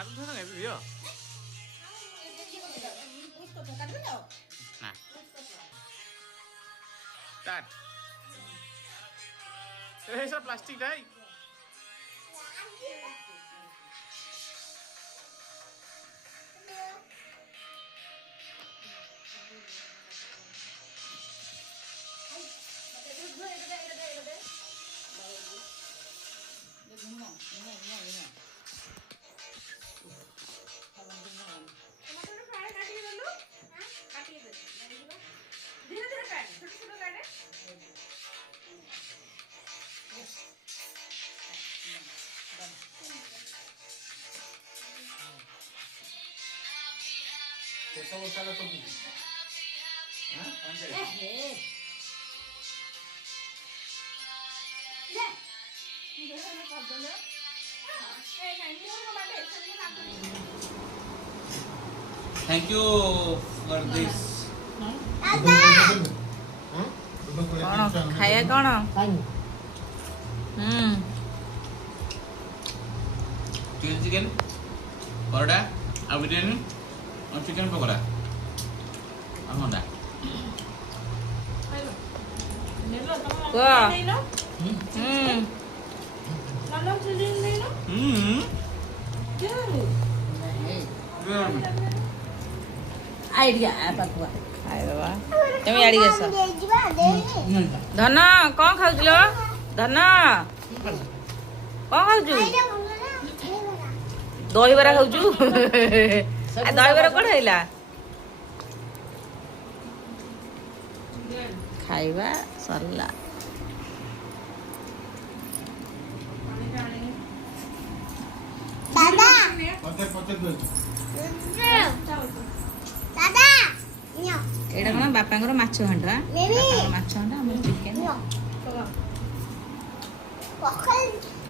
Aku tuh nggak video. Nah, cut. Eso plastik dah. कैसा मसाला तो नहीं हाँ Thank you for this. कौन खाया कौन चिली चिकन, परोटा, और बिरयानी, और चिकन पकोड़ा, और होंडा. आइडिया तमें आड़ी गस धन कौन खाऊ लो धन कौन खाऊ दही बरा खाऊ दही बरा कौन है खाइबा सरला एटा कौन बापा माछ हंडा माछ हंडा चिकेन